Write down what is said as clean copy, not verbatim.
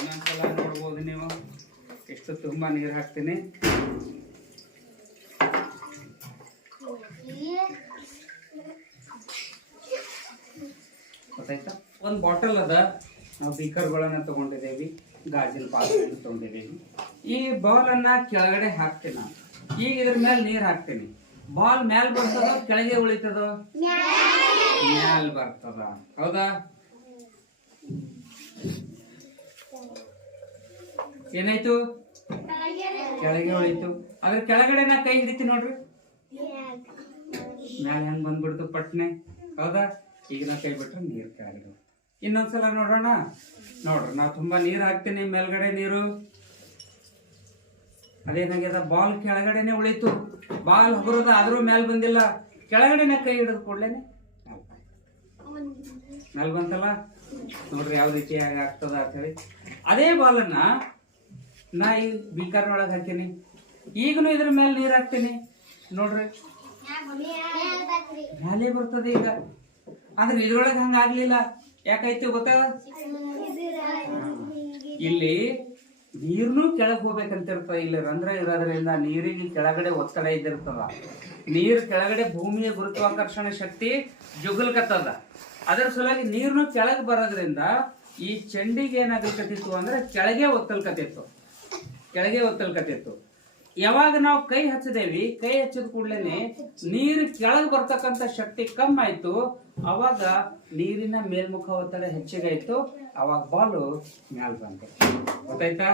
ಇನ್ನೊಂದ್ಸಲ ನೋಡ್ಬೋದು ನೀವು ಎಷ್ಟು ತುಂಬಾ ನೀರು ಹಾಕ್ತೀನಿ. ಗೊತ್ತಾಯ್ತಾ? ಒಂದು ಬಾಟಲ್ ಅದ, ನಾವು ಬೀಕರ್ಗಳನ್ನ ತಗೊಂಡಿದ್ದೇವೆ, ಗಾಜಿನ ಪಾತ್ರೆಯನ್ನು ತಗೊಂಡಿದ್ದೇವೆ. ಈ ಬಾಲ್ ಅನ್ನ ಕೆಳಗಡೆ ಹಾಕ್ತೀನಿ ನಾನು. ಈಗ ಇದ್ರ ಮೇಲೆ ನೀರ್ ಹಾಕ್ತೀನಿ. ಬಾಲ್ ಮ್ಯಾಲ್ ಬರ್ತದ ಕೆಳಗೆ ಉಳಿತದ? ಮ್ಯಾಲ್ ಬರ್ತದ. ಹೌದಾ? ಏನಾಯ್ತು? ಕೆಳಗೆ ಉಳಿತು. ಅದ್ರ ಕೆಳಗಡೆ ನಾ ಕೈ ಹಿಡಿತೀನಿ ನೋಡ್ರಿ, ಮ್ಯಾಲ ಹೆಂಗ್ ಬಂದ್ಬಿಡ್ತು ಪಟ್ನೆ. ಹೌದಾ? ಈಗ ನಾ ಕೈ ಬಿಟ್ರೆ ನೀರ್ ಕೆಳಗಡೆ. ಇನ್ನೊಂದ್ಸಲ ನೋಡೋಣ. ನೋಡ್ರಿ, ನಾ ತುಂಬಾ ನೀರ್ ಹಾಕ್ತೀನಿ, ಮೇಲ್ಗಡೆ ನೀರು. ಅದೇನಾಗ್ಯದ, ಬಾಲ್ ಕೆಳಗಡೆನೆ ಉಳಿತು. ಬಾಲ್ ಹಗುರದ ಆದ್ರೂ ಮ್ಯಾಲ್ ಬಂದಿಲ್ಲ. ಕೆಳಗಡೆನೆ ಕೈ ಹಿಡಿದು ಕೊಡ್ಲೇನೆ ಮ್ಯಾಲ್ ಬಂತಲ್ಲ. ನೋಡ್ರಿ ಯಾವ ರೀತಿ ಆಗ್ತದ ಅಂತ ಹೇಳಿ. ಅದೇ ಬಾಲನ್ನ ನಾ ಈ ಬೀಕರ್ ಒಳಗೆ ಹಾಕಿನಿ. ಈಗನು ಇದ್ರ ಮೇಲೆ ನೀರ್ ಹಾಕ್ತೀನಿ ನೋಡ್ರಿ, ಮ್ಯಾಲೆ ಬರ್ತದೆ ಈಗ. ಆದ್ರೆ ಇದ್ರೊಳಗೆ ಹಂಗಾಗ್ಲಿಲ್ಲ. ಯಾಕಾಯ್ತು ಗೊತ್ತಾ? ಇಲ್ಲಿ ನೀರ್ನು ಕೆಳಗ್ ಹೋಗ್ಬೇಕಂತಿರ್ತದ. ಇಲ್ಲಿ ರಂಧ್ರ ಇರೋದ್ರಿಂದ ನೀರಿಗೆ ಕೆಳಗಡೆ ಒತ್ತಡ ಇದ್ದಿರ್ತದ. ನೀರ್ ಕೆಳಗಡೆ ಭೂಮಿಯ ಗುರುತ್ವಾಕರ್ಷಣೆ ಶಕ್ತಿ ಜುಗಲ್ಕತ್ತದ. ಅದರ ಸಲುವಾಗಿ ನೀರ್ನು ಕೆಳಗ್ ಬರೋದ್ರಿಂದ ಈ ಚೆಂಡಿಗೆ ಏನಾಗಲ್ಕತ್ತಿತ್ತು ಅಂದ್ರೆ ಕೆಳಗೆ ಒತ್ತಲ್ಕತ್ತಿತ್ತು. ಯಾವಾಗ ನಾವು ಕೈ ಹಚ್ಚದೇವಿ, ಕೈ ಹಚ್ಚಿದ ಕೂಡ್ಲೇನೆ ನೀರು ಕೆಳಗೆ ಬರ್ತಕ್ಕಂಥ ಶಕ್ತಿ ಕಮ್ಮಿ ಆಯ್ತು. ಅವಾಗ ನೀರಿನ ಮೇಲ್ಮುಖ ಒತ್ತಡ ಹೆಚ್ಚಿಗಾಯ್ತು. ಅವಾಗ ಬಾಲು ಮ್ಯಾಲ್ ಬಂತು. ಗೊತ್ತಾಯ್ತಾ?